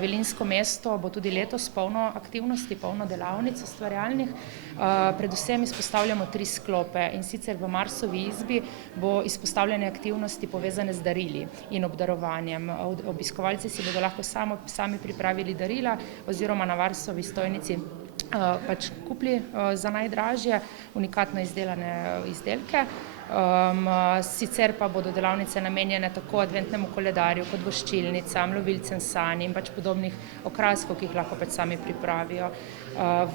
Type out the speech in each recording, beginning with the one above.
Velenjsko mesto bo tudi letos polno aktivnosti, polno delavnic ustvarjalnih. Predvsem izpostavljamo 3 sklope, in sicer v Marsovi izbi bo izpostavljene aktivnosti povezane z darili in obdarovanjem. Obiskovalci si bodo lahko sami pripravili darila oziroma na Marsovi stojnici pač kupili za najdražje unikatno izdelane izdelke. Sicer pa bodo delavnice namenjene tako adventnemu koledarju kot voščilnicam, lovilcem sanj in pač podobnih okraskov, ki jih lahko pač sami pripravijo.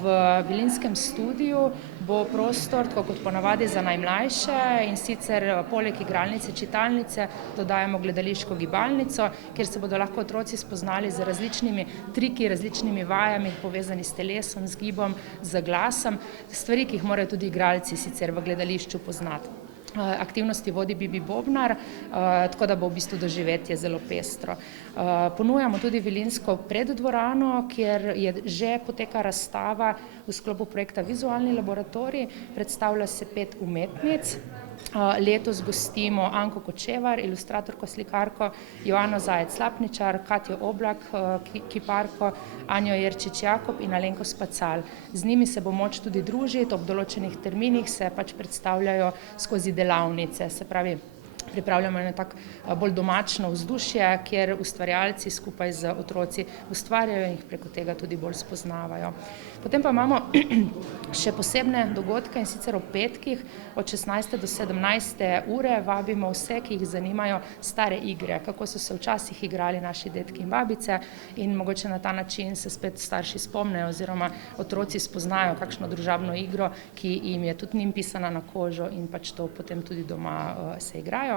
V Velenjskem studiu bo prostor, tako kot ponavadi, za najmlajše, in sicer poleg igralnice, čitalnice dodajamo gledališko gibalnico, kjer se bodo lahko otroci spoznali z različnimi triki, različnimi vajami, povezani s telesom, z gibom, z glasom, stvari, ki jih morajo tudi igralci sicer v gledališču poznati. Aktivnosti vodi Bibi Bobnar, tako da bo v bistvu doživetje zelo pestro. Ponujamo tudi Velenjsko preddvorano, kjer že poteka razstava v sklopu projekta Vizualni laboratorij. Predstavlja se 5 umetnic. Letos gostimo Anko Kočevar, ilustratorko, slikarko, Joano Zajec-Slapničar, Katjo Oblak, kiparko, Anjo Jerčič Jakob in Alenko Spacal. Z njimi se bo moč tudi družiti, ob določenih terminih se pač predstavljajo skozi delavnice, se pravi, pripravljamo eno tako bolj domačno vzdušje, kjer ustvarjalci skupaj z otroci ustvarjajo in jih preko tega tudi bolj spoznavajo. Potem pa imamo še posebne dogodke, in sicer ob petkih od 16. do 17. ure vabimo vse, ki jih zanimajo stare igre, kako so se včasih igrali naši dedki in babice, in mogoče na ta način se spet starši spomnejo oziroma otroci spoznajo kakšno družabno igro, ki jim je tudi njim pisana na kožo, in pač to potem tudi doma se igrajo.